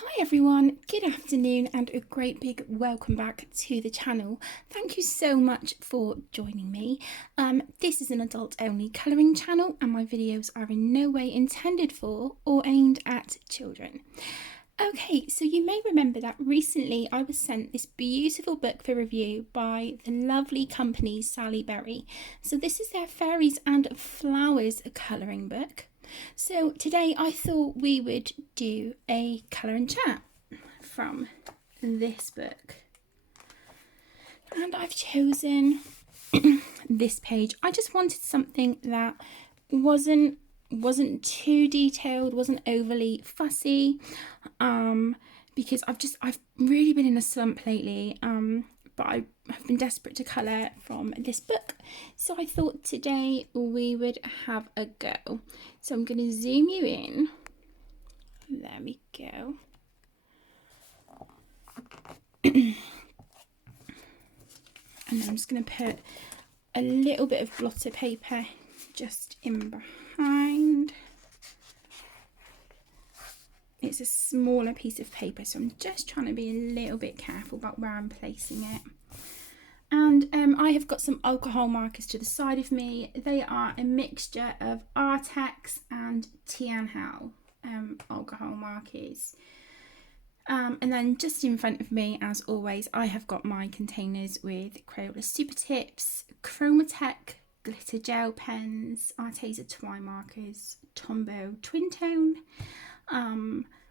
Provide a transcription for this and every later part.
Hi everyone, good afternoon and a great big welcome back to the channel. Thank you so much for joining me. This is an adult only colouring channel and my videos are in no way intended for or aimed at children. Okay, so you may remember that recently I was sent this beautiful book for review by the lovely company Sally Berry. So this is their Fairies and Flowers colouring book. So today I thought we would do a colour and chat from this book. And I've chosen this page. I just wanted something that wasn't too detailed, wasn't overly fussy, because I've really been in a slump lately, but I have been desperate to colour from this book, so I thought today we would have a go. So I'm going to zoom you in. There we go. And then I'm just going to put a little bit of blotter paper just in behind. It's a smaller piece of paper, so I'm just trying to be a little bit careful about where I'm placing it. And I have got some alcohol markers to the side of me. They are a mixture of Artex and Tianhao alcohol markers. And then just in front of me, as always, I have got my containers with Crayola Super Tips, Chromatech glitter gel pens, Arteza twine markers, Tombow twin tone.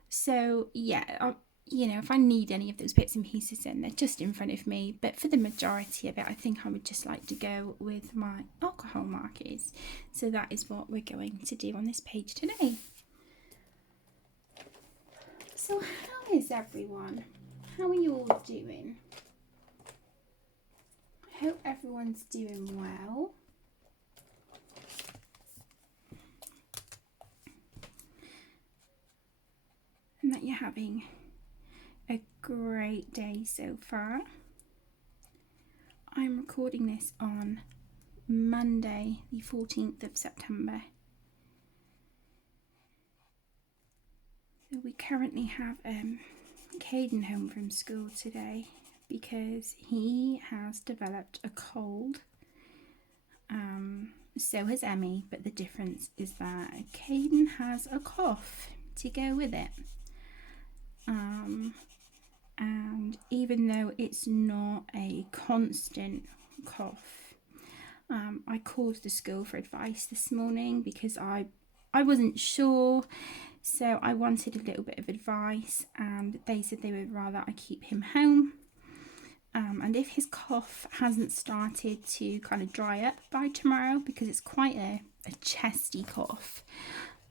So yeah, if I need any of those bits and pieces, then they're just in front of me. But for the majority of it, I think I would just like to go with my alcohol markers. So that is what we're going to do on this page today. So how is everyone? How are you all doing? I hope everyone's doing well. And that you're having a great day so far. I'm recording this on Monday, the 14th of September. So we currently have Caden home from school today because he has developed a cold. So has Emmy, but the difference is that Caden has a cough to go with it. And even though it's not a constant cough, I called the school for advice this morning because I wasn't sure, so I wanted a little bit of advice, and they said they would rather I keep him home. And if his cough hasn't started to kind of dry up by tomorrow, because it's quite a chesty cough,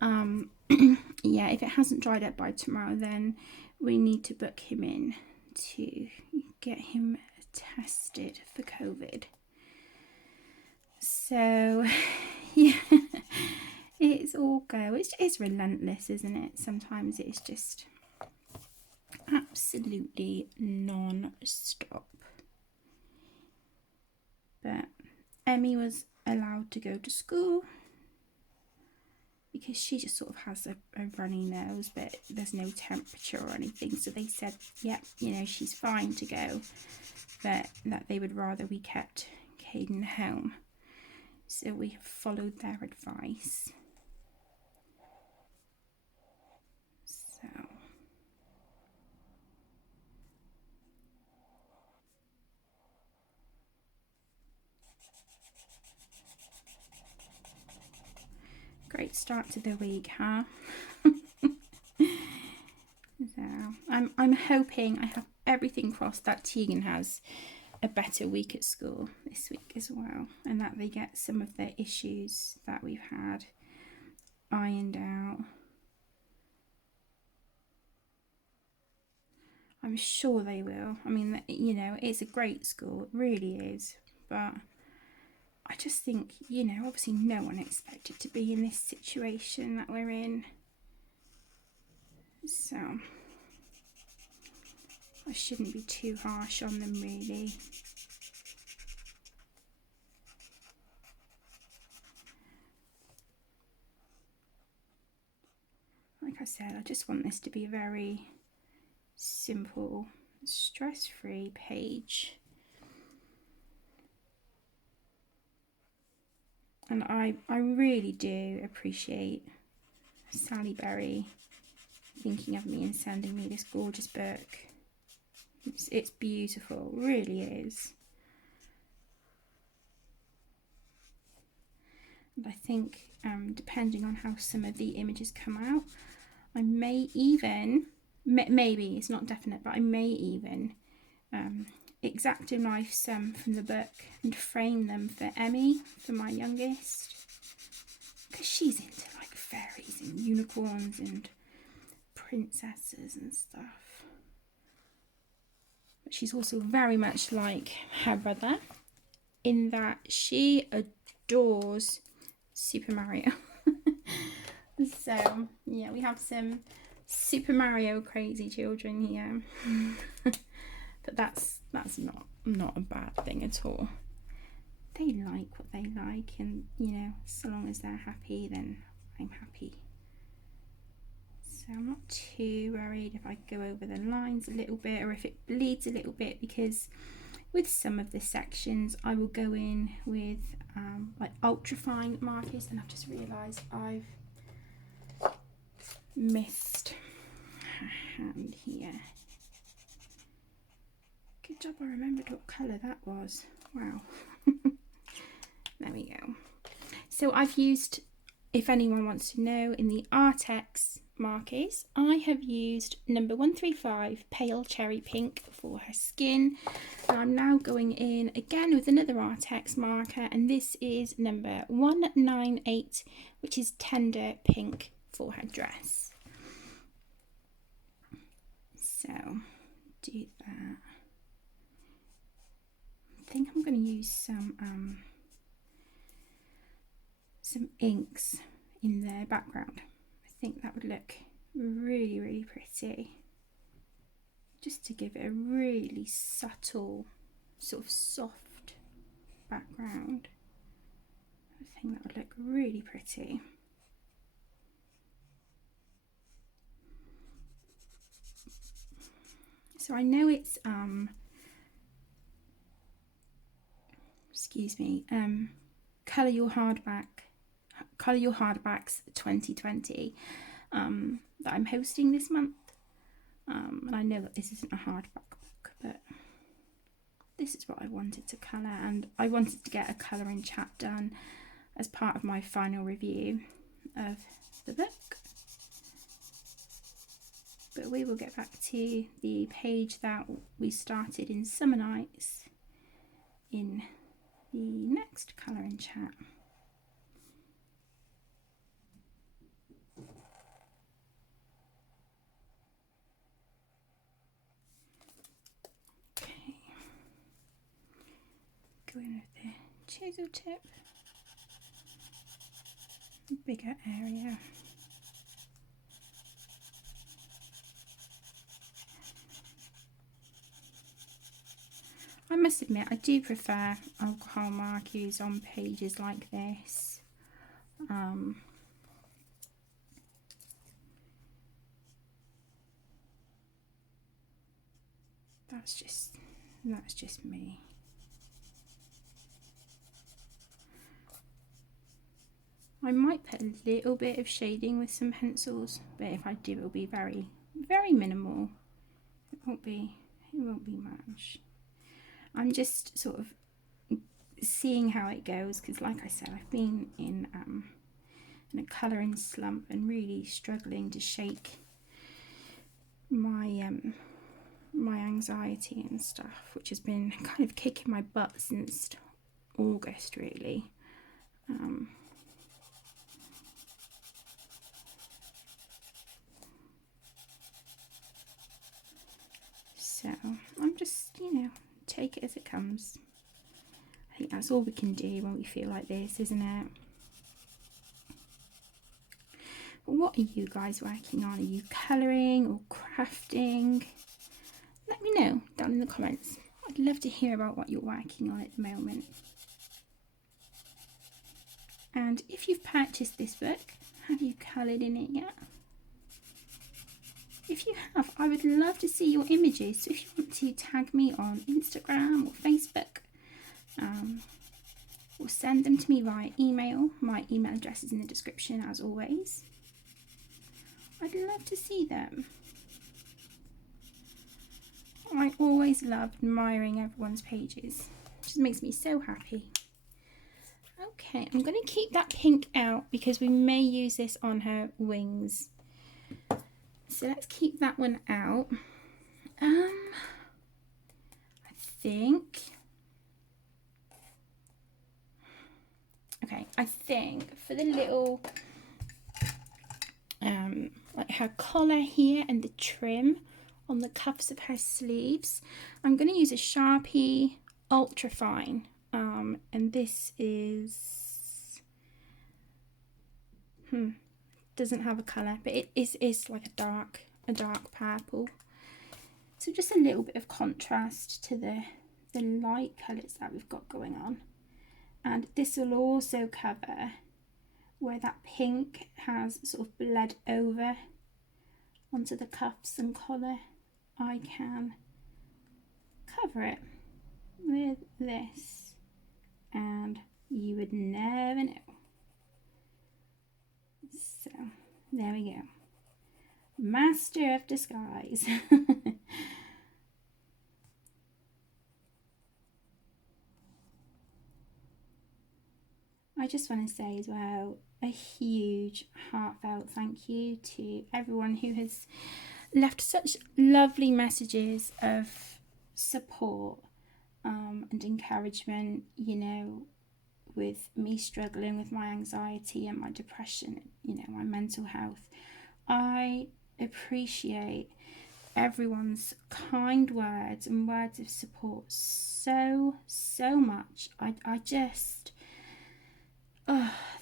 yeah, if it hasn't dried up by tomorrow, then we need to book him in to get him tested for COVID. So, yeah, it's all go. It's relentless, isn't it? Sometimes it's just absolutely non-stop. But Emmy was allowed to go to school because she just sort of has a runny nose, but there's no temperature or anything, so they said, yep, she's fine to go, but that they would rather we kept Caden home. So we have followed their advice. So great start to the week, huh? So I'm hoping, I have everything crossed, that Tegan has a better week at school this week as well, and that they get some of the issues that we've had ironed out. I'm sure they will. I mean, it's a great school, it really is, but I just think, obviously no one expected to be in this situation that we're in. So I shouldn't be too harsh on them, really. Like I said, I just want this to be very simple, stress-free page. And I really do appreciate Sally Berry thinking of me and sending me this gorgeous book. It's beautiful, really is. And I think depending on how some of the images come out, I may even, maybe, it's not definite, but I may even X-Acto knife some from the book and frame them for Emmy, for my youngest, because she's into like fairies and unicorns and princesses and stuff. But she's also very much like her brother in that she adores Super Mario. So yeah, we have some Super Mario crazy children here. But that's not a bad thing at all. They like what they like, and you know, so long as they're happy, then I'm happy. So I'm not too worried if I go over the lines a little bit or if it bleeds a little bit, because with some of the sections I will go in with like ultra fine markers, and I've just realised I've missed a hand here. Good job I remembered what colour that was. Wow. There we go. So I've used, if anyone wants to know, in the Artex markers, I have used number 135 Pale Cherry Pink for her skin. And I'm now going in again with another Artex marker, and this is number 198, which is Tender Pink for her dress. So do that. I think I'm going to use some inks in the background. I think that would look really, really pretty. Just to give it a really subtle, sort of soft background. I think that would look really pretty. So I know it's excuse me, Colour Your Hardbacks 2020 that I'm hosting this month. And I know that this isn't a hardback book, but this is what I wanted to colour, and I wanted to get a colouring chat done as part of my final review of the book. But we will get back to the page that we started in Summer Nights in the next colouring chat. Okay, go in with the chisel tip, bigger area. I must admit, I do prefer alcohol markers on pages like this. That's just me. I might put a little bit of shading with some pencils, but if I do, it'll be very, very minimal. It won't be much. I'm just sort of seeing how it goes, because like I said, I've been in a colouring slump and really struggling to shake my my anxiety and stuff, which has been kind of kicking my butt since August, really. So I'm just, you know, take it as it comes. I think that's all we can do when we feel like this, isn't it? But what are you guys working on? Are you colouring or crafting? Let me know down in the comments. I'd love to hear about what you're working on at the moment. And if you've purchased this book, have you coloured in it yet? if you have, I would love to see your images. So if you want to tag me on Instagram or Facebook, or send them to me via email. My email address is in the description as always. I'd love to see them. I always love admiring everyone's pages. It just makes me so happy. Okay, I'm going to keep that pink out because we may use this on her wings. So let's keep that one out. I think... Okay, I think for the little, like her collar here and the trim on the cuffs of her sleeves, I'm going to use a Sharpie Ultra Fine. And this is, doesn't have a colour, but it is like a dark purple. So just a little bit of contrast to the light colours that we've got going on. And this will also cover where that pink has sort of bled over onto the cuffs and collar. I can cover it with this and you would never know. So there we go. Master of disguise. I just want to say as well, a huge heartfelt thank you to everyone who has left such lovely messages of support and encouragement, you know, with me struggling with my anxiety and my depression, you know, my mental health. I appreciate everyone's kind words and words of support so much. I just...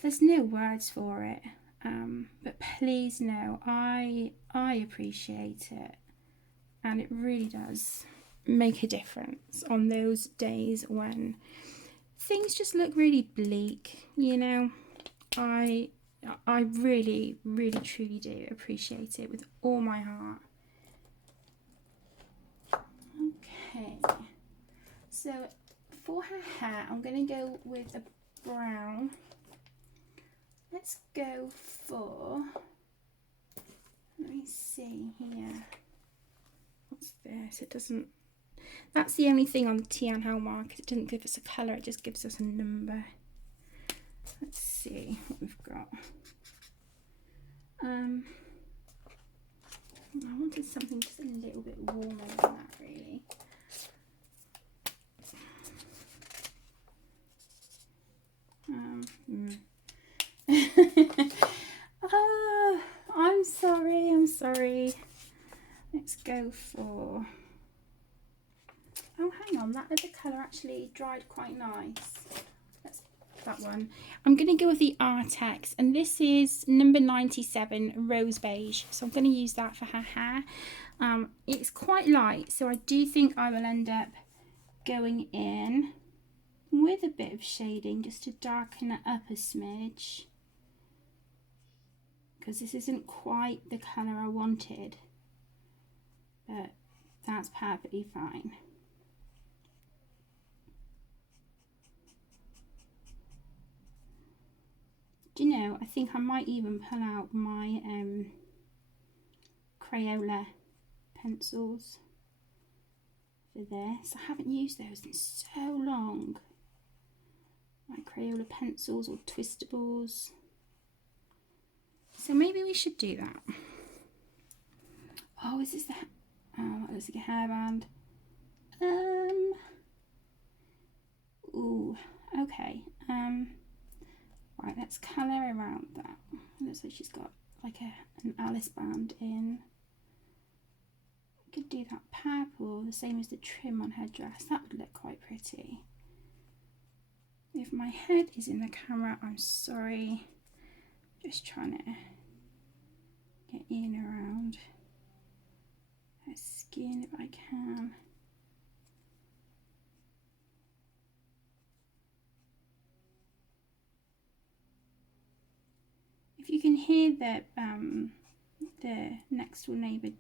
there's no words for it, but please know I appreciate it, and it really does make a difference on those days when things just look really bleak, you know. I really truly do appreciate it with all my heart. Okay, so for her hair I'm going to go with a brown. Let's go for, let me see here, what's this? It doesn't, that's the only thing on the Tian Hao mark, it didn't give us a colour, it just gives us a number. Let's see what we've got. I wanted something just a little bit warmer than that, really. Oh, I'm sorry. Let's go for... Oh, hang on, that other colour actually dried quite nice. That's that one. I'm going to go with the Artex, and this is number 97, Rose Beige. So I'm going to use that for her hair. It's quite light, so I do think I will end up going in with a bit of shading just to darken it up a smidge, because this isn't quite the colour I wanted, but that's perfectly fine. Do you know, I think I might even pull out my Crayola pencils for this. I haven't used those in so long. My Crayola pencils or twistables. So maybe we should do that. Oh, is this the... Oh, that looks like a hairband. Ooh, okay. Right, let's colour around that. It looks like she's got like an Alice band in. Could do that purple, the same as the trim on her dress. That would look quite pretty. If my head is in the camera, I'm sorry. Just trying to get in around her skin if I can. If you can hear that the next door neighbour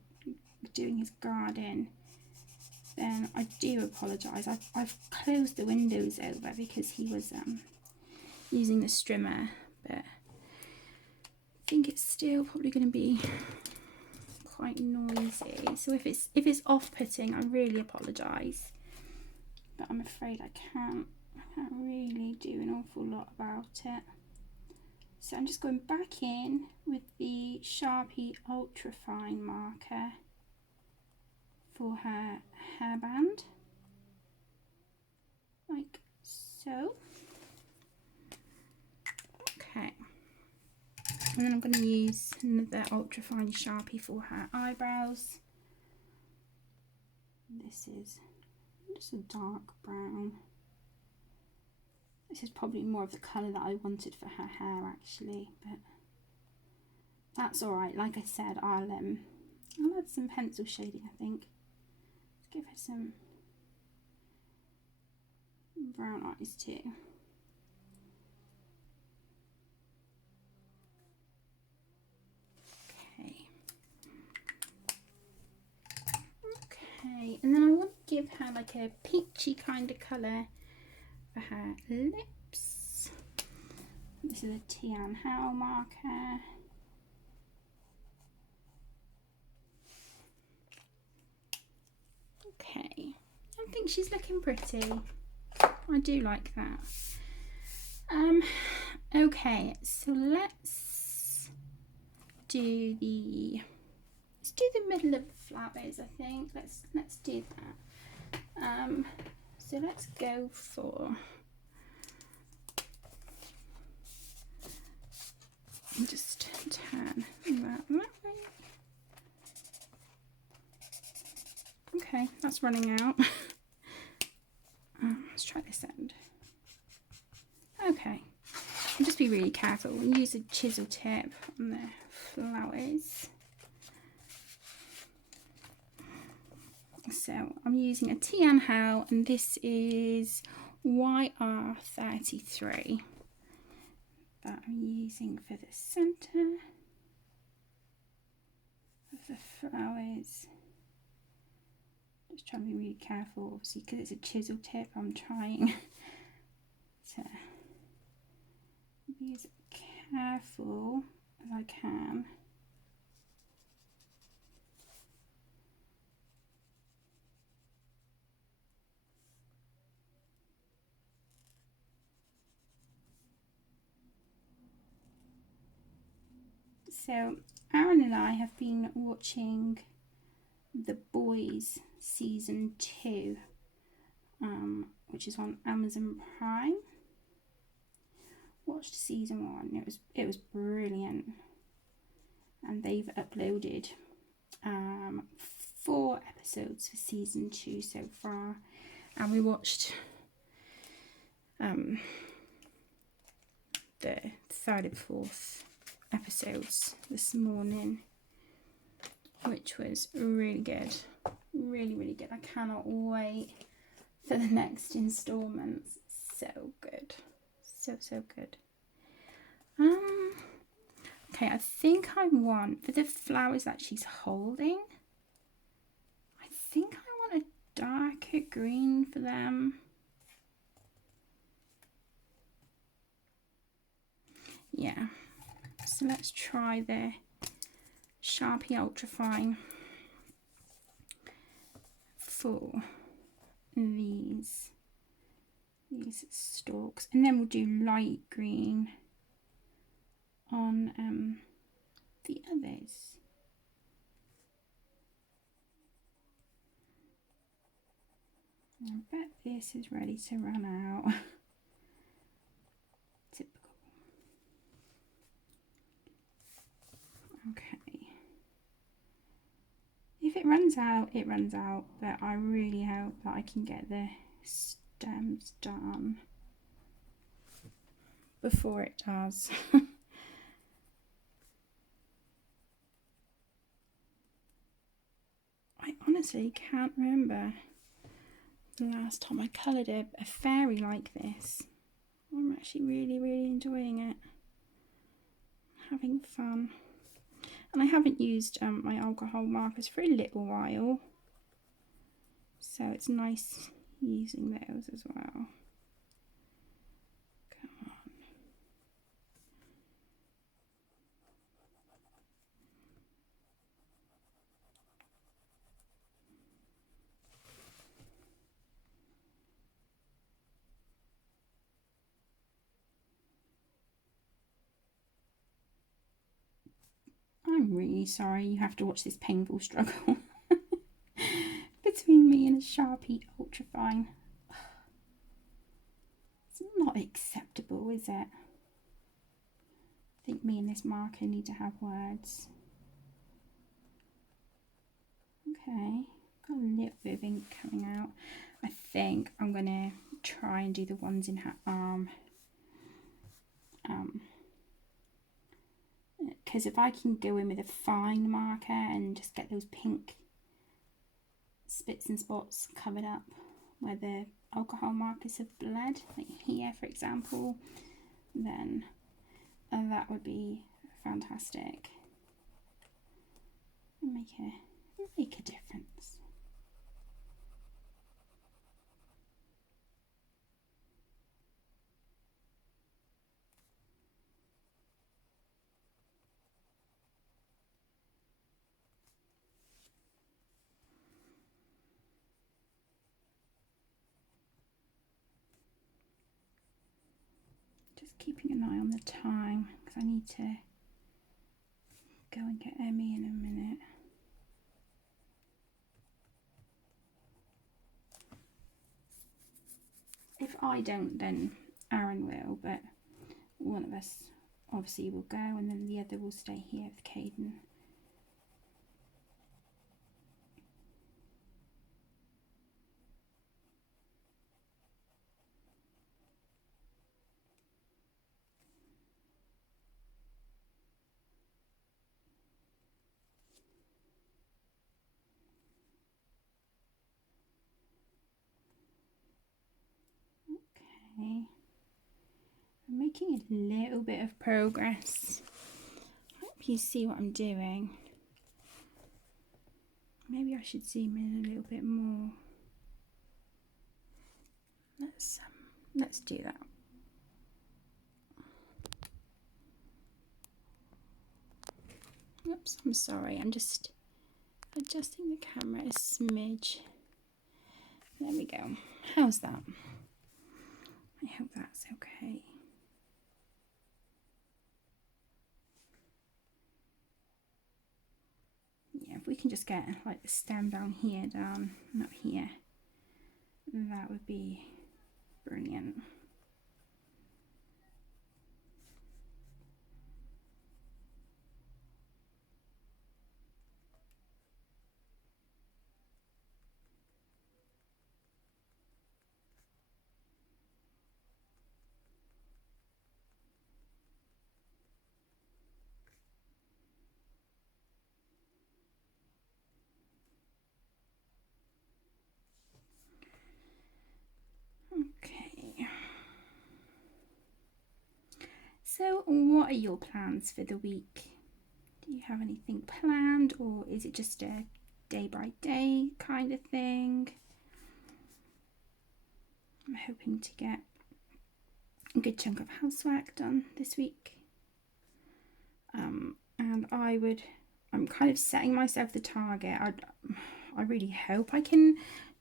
doing his garden, then I do apologise. I've closed the windows over because he was using the strimmer, but I think it's still probably going to be quite noisy. So if it's off-putting, I really apologise, but I'm afraid I can't really do an awful lot about it. So I'm just going back in with the Sharpie Ultra Fine marker for her hairband, like so. Okay, and then I'm going to use another Ultra Fine Sharpie for her eyebrows. This is just a dark brown. This is probably more of the colour that I wanted for her hair actually, but that's alright. Like I said, I'll add some pencil shading, I think. Let's give her some brown eyes too. Okay, and then I want to give her like a peachy kind of colour for her lips. This is a Tian Hao marker. Okay, I think she's looking pretty. I do like that. Okay, so let's do the middle of the flowers. I think let's do that. So let's go for. Just turn that way. Okay, that's running out. Let's try this end. Okay, and just be really careful. We'll use a chisel tip on the flowers. So I'm using a Tian Hao, and this is YR33 that I'm using for the centre of the flowers. Just trying to be really careful, obviously, because it's a chisel tip. I'm trying to be as careful as I can. So Aaron and I have been watching The Boys season 2, which is on Amazon Prime. Watched season 1. It was brilliant, and they've uploaded 4 episodes for season 2 so far, and we watched the 3rd and 4th episodes this morning, which was really good. Really good. I cannot wait for the next installments. So good. So good. Okay, I think I want, for the flowers that she's holding, I think I want a darker green for them. Yeah. So let's try the Sharpie Ultra Fine for these stalks, and then we'll do light green on the others. I bet this is ready to run out. Typical. Okay. If it runs out, it runs out, but I really hope that I can get the stems done before it does. I honestly can't remember the last time I coloured a fairy like this. I'm actually really enjoying it. Having fun. And I haven't used my alcohol markers for a little while, so it's nice using those as well. Come on. I'm really sorry you have to watch this painful struggle between me and a Sharpie Ultrafine. It's not acceptable, is it? I think me and this marker need to have words. Okay, got a little bit of ink coming out. I think I'm going to try and do the ones in her arm. Because if I can go in with a fine marker and just get those pink spits and spots covered up where the alcohol markers have bled, like here for example, then that would be fantastic. Make a difference. Just keeping an eye on the time because I need to go and get Emmy in a minute. If I don't, then Aaron will, but one of us obviously will go and then the other will stay here with Caden. Okay, I'm making a little bit of progress. I hope you see what I'm doing. Maybe I should zoom in a little bit more. Let's do that. Oops, I'm sorry, I'm just adjusting the camera a smidge. There we go. How's that? I hope that's okay. Yeah, if we can just get like the stem down here, down, not here, that would be brilliant. Okay. So what are your plans for the week? Do you have anything planned, or is it just a day by day kind of thing? I'm hoping to get a good chunk of housework done this week. And I'm kind of setting myself the target. I really hope I can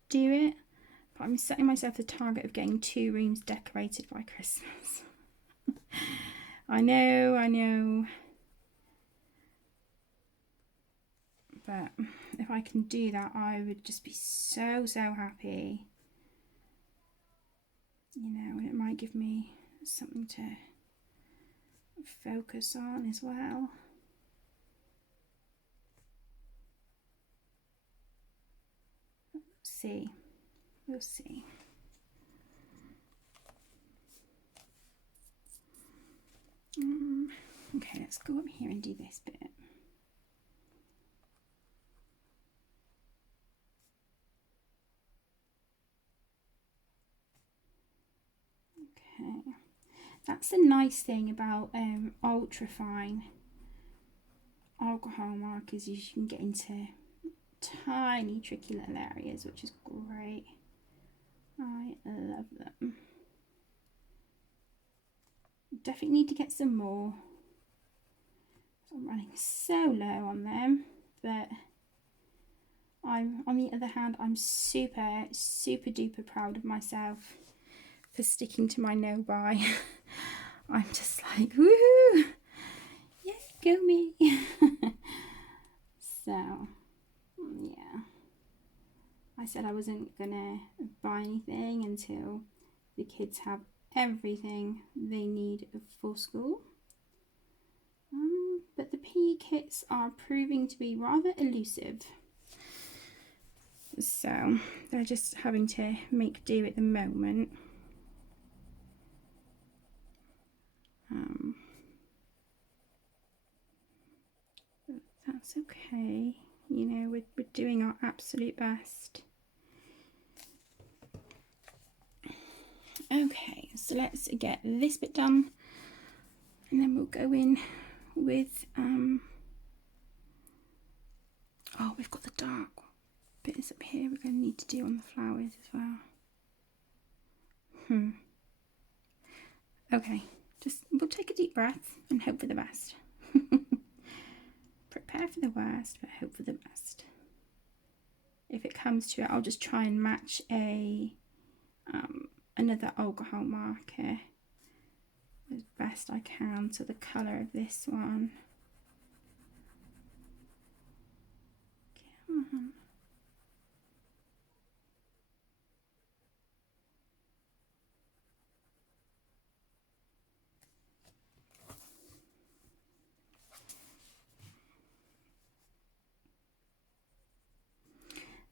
do it, but I'm setting myself the target of getting 2 rooms decorated by Christmas. I know. But if I can do that, I would just be so happy. You know, and it might give me something to focus on as well. We'll see. Okay, let's go up here and do this bit. Okay, that's the nice thing about Ultrafine. alcohol markers, you can get into tiny tricky little areas, which is great. I love them. Definitely need to get some more. I'm running so low on them, but on the other hand, I'm super duper proud of myself for sticking to my no buy. I'm just like, woohoo! Yeah, go me. So, yeah. I said I wasn't gonna buy anything until the kids have everything they need for school. But the PE kits are proving to be rather elusive. So they're just having to make do at the moment. But that's okay. You know, we're doing our absolute best. Okay, so let's get this bit done, and then we'll go in with oh, we've got the dark bits up here we're going to need to do on the flowers as well. Okay, just we'll take a deep breath and hope for the best. Prepare for the worst, but hope for the best. If it comes to it, I'll just try and match another alcohol marker as best I can to the colour of this one. Come on.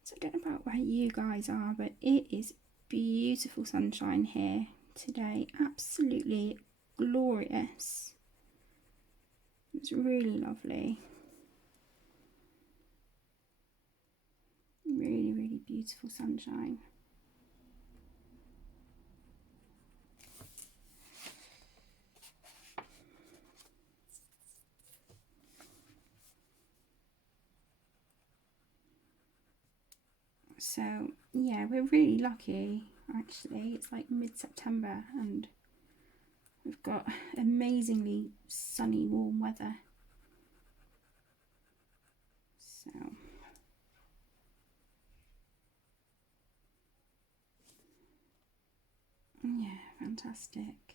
So I don't know about where you guys are, but it is beautiful sunshine here today. Absolutely glorious. It's really lovely. Really beautiful sunshine. So yeah, we're really lucky actually. It's like mid-September and we've got amazingly sunny, warm weather. So yeah, fantastic.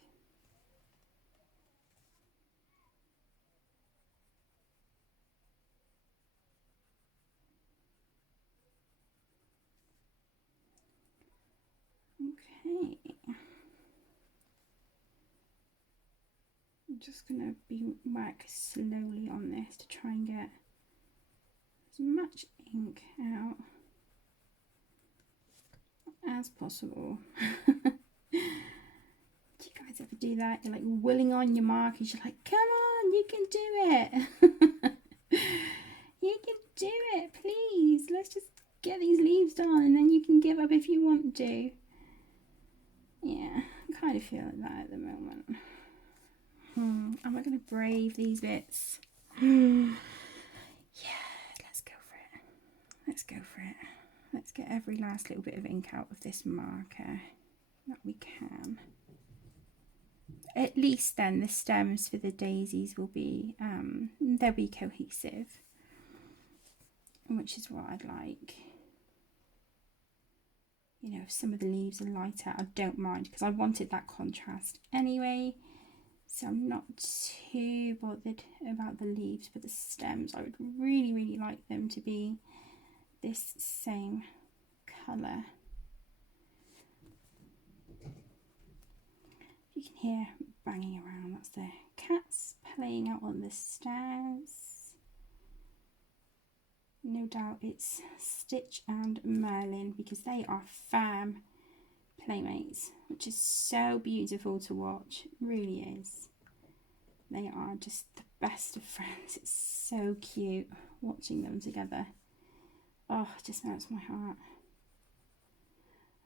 Okay. I'm just going to work slowly on this to try and get as much ink out as possible. Do you guys ever do that? You're like willing on your markers, you're like, come on, you can do it. You can do it, please. Let's just get these leaves done and then you can give up if you want to. Yeah, I kind of feel like that at the moment. Am I going to brave these bits? Yeah, let's go for it. Let's go for it. Let's get every last little bit of ink out of this marker that we can. At least then the stems for the daisies will be, they'll be cohesive, which is what I'd like. You know, if some of the leaves are lighter, I don't mind because I wanted that contrast anyway. So I'm not too bothered about the leaves, but the stems, I would really like them to be this same colour. You can hear banging around, that's the cats playing out on the stairs. No doubt it's Stitch and Merlin because they are firm playmates, which is so beautiful to watch. It really is. They are just the best of friends. It's so cute watching them together. Oh, it just melts my heart.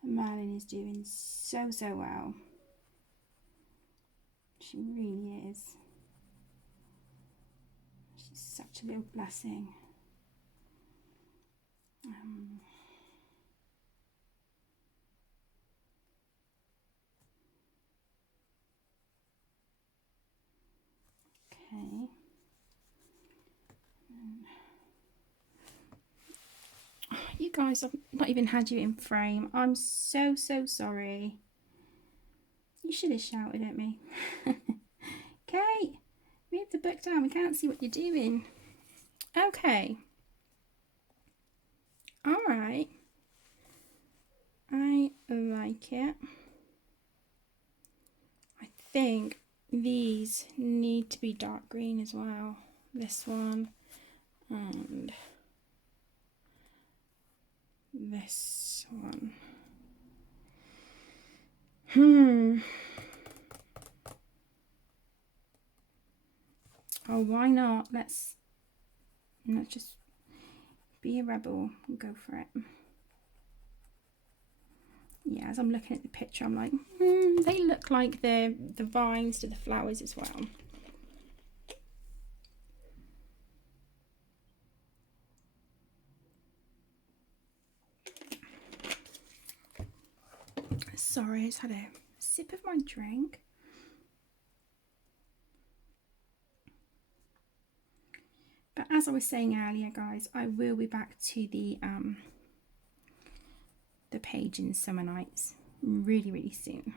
And Merlin is doing so well. She really is. She's such a little blessing. Okay. You guys, I've not even had you in frame. I'm so sorry. You should have shouted at me. Kate, move the book down. We can't see what you're doing. Okay. All right. I like it. I think these need to be dark green as well. This one and this one. Oh, why not? Let's just be a rebel and go for it. Yeah, as I'm looking at the picture, I'm like, they look like the vines to the flowers as well. Sorry, I just had a sip of my drink. But as I was saying earlier, guys, I will be back to the page in Summer Nights really soon.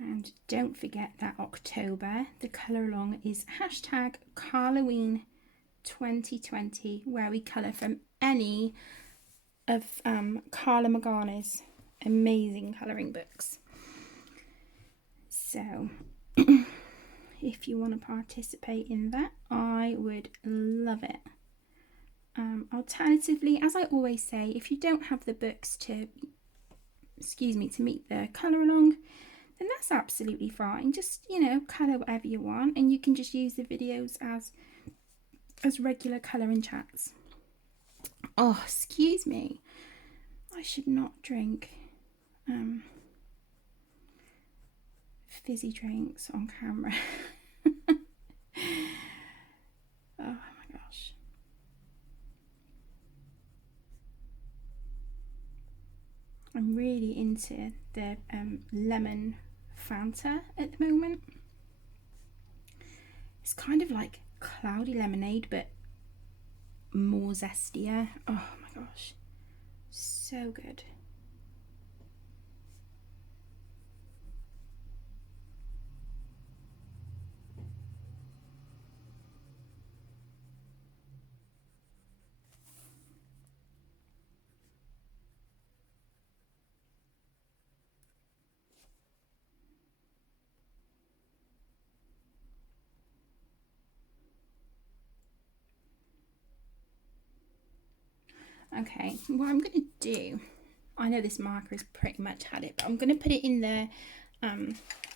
And don't forget that October, the colour along is hashtag Halloween 2020, where we colour from any of Carla Magana's amazing colouring books. So if you want to participate in that, I would love it. Alternatively, as I always say, if you don't have the books to meet the colour along, then that's absolutely fine. Just, colour whatever you want, and you can just use the videos as regular colouring chats. Oh, excuse me. I should not drink fizzy drinks on camera. Oh my gosh. I'm really into the lemon Fanta at the moment. It's kind of like cloudy lemonade, but more zestier. Oh my gosh, so good. Okay, what I'm going to do, I know this marker has pretty much had it, but I'm going to put it in the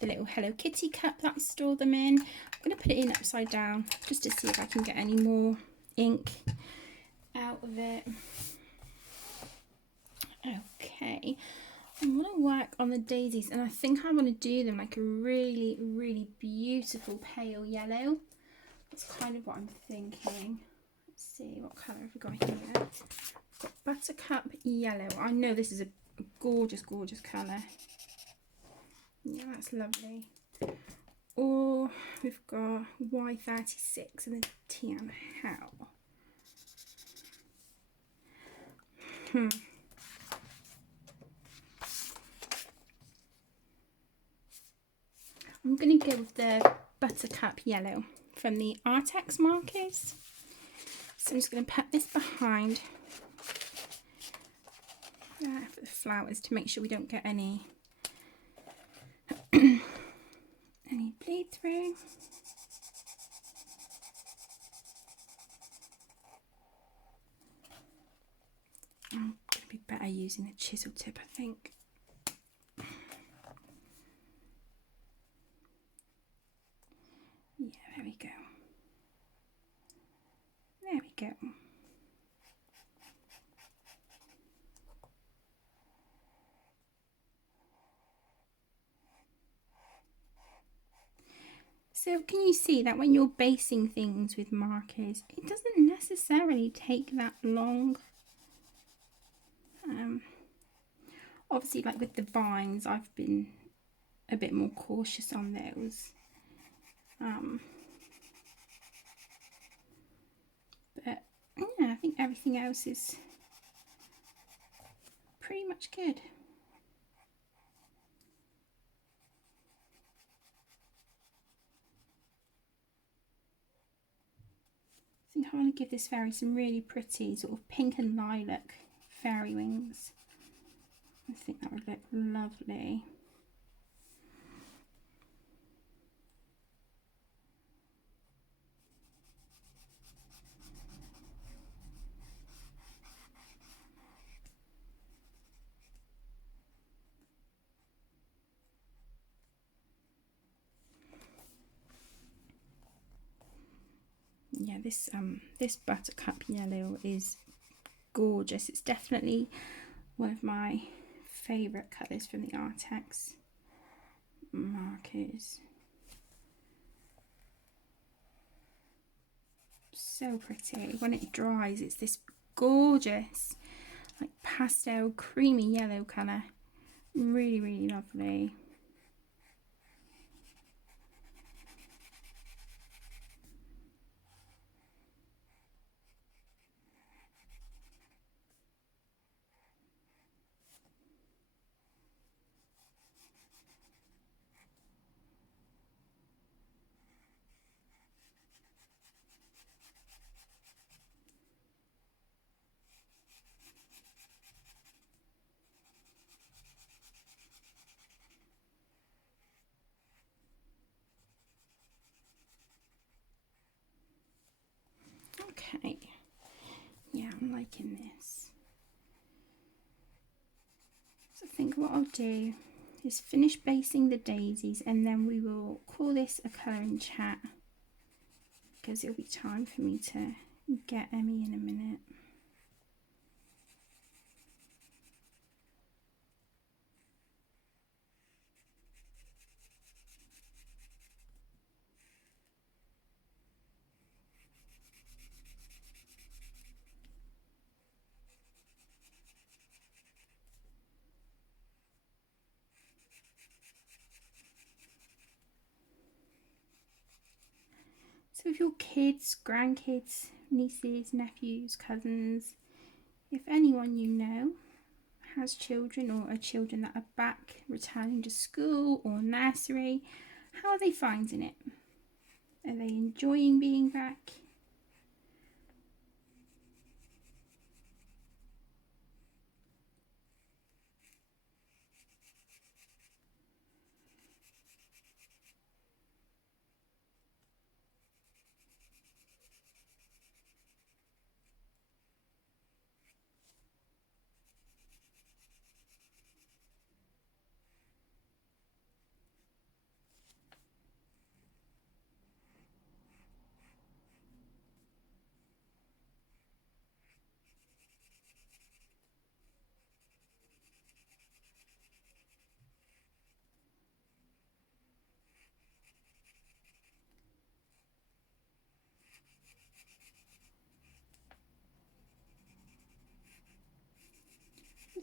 little Hello Kitty cup that I store them in. I'm going to put it in upside down just to see if I can get any more ink out of it. Okay, I want to work on the daisies, and I think I want to do them like a really beautiful pale yellow. That's kind of what I'm thinking. Let's see, what colour have we got here? We've got buttercup yellow. I know this is a gorgeous colour. Yeah, that's lovely. Or we've got Y36 and the Tian Hao. I'm going to go with the buttercup yellow from the Artex markers. So I'm just going to put this behind for the flowers to make sure we don't get any bleed through. I'm going to be better using a chisel tip, I think. Yeah, there we go. So can you see that when you're basing things with markers, it doesn't necessarily take that long? Obviously, like with the vines, I've been a bit more cautious on those. But yeah, I think everything else is pretty much good. I think I want to give this fairy some really pretty sort of pink and lilac fairy wings. I think that would look lovely. Yeah, this buttercup yellow is gorgeous. It's definitely one of my favourite colours from the Artex markers. So pretty. When it dries, it's this gorgeous, like pastel, creamy yellow colour. Really, really lovely. Okay, yeah, I'm liking this. So I think what I'll do is finish basing the daisies and then we will call this a colouring chat because it'll be time for me to get Emmy in a minute. So if your kids, grandkids, nieces, nephews, cousins, if anyone you know has children or are children that are back returning to school or nursery, how are they finding it? Are they enjoying being back?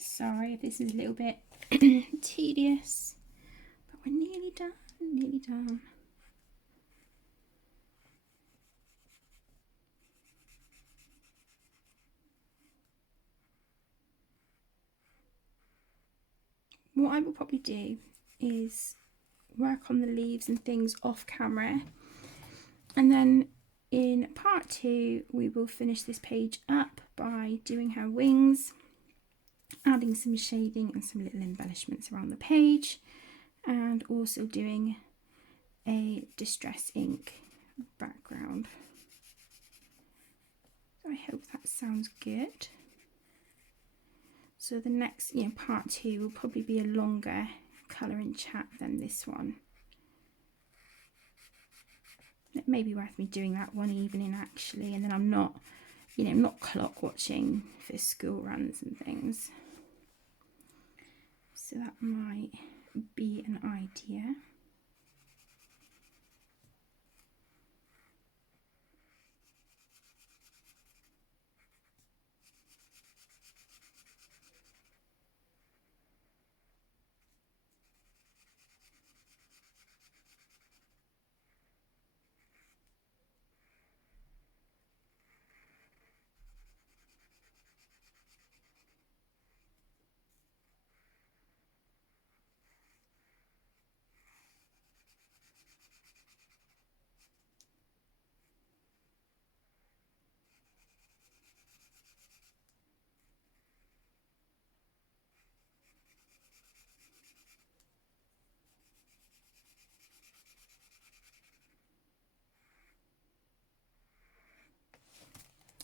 Sorry if this is a little bit tedious, but we're nearly done, nearly done. What I will probably do is work on the leaves and things off camera, and then in part 2 we will finish this page up by doing her wings, adding some shading and some little embellishments around the page, and also doing a distress ink background. So I hope that sounds good. So the next, part 2 will probably be a longer colouring chat than this one. It may be worth me doing that one evening actually, and then I'm not, not clock watching for school runs and things. So that might be an idea.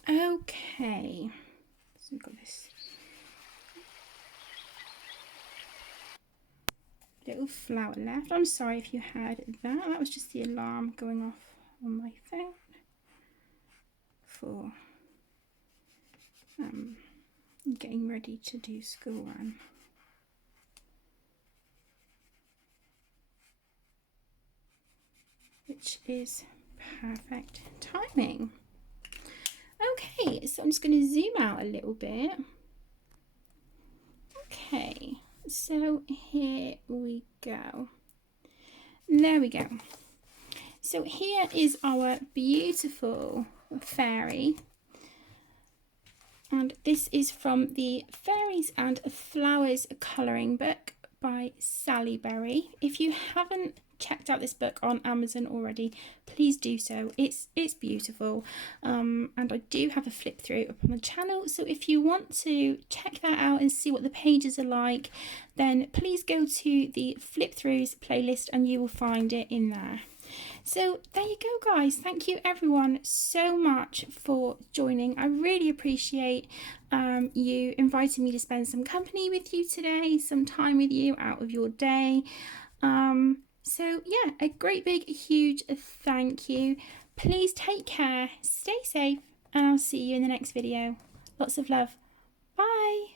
Okay, so we've got this little flower left. I'm sorry if you heard that. That was just the alarm going off on my phone for getting ready to do school run. Which is perfect timing. Okay, so I'm just going to zoom out a little bit. Okay, so here we go. There we go. So here is our beautiful fairy. And this is from the Fairies and Flowers colouring book by Sally Berry. If you haven't checked out this book on Amazon already, please do so. It's beautiful, and I do have a flip through up on the channel, so if you want to check that out and see what the pages are like, then please go to the flip throughs playlist and you will find it in there. So there you go, guys. Thank you everyone so much for joining. I really appreciate you inviting me to spend some company with you today, some time with you out of your day. So yeah, a great big huge thank you. Please take care, stay safe, and I'll see you in the next video. Lots of love. Bye.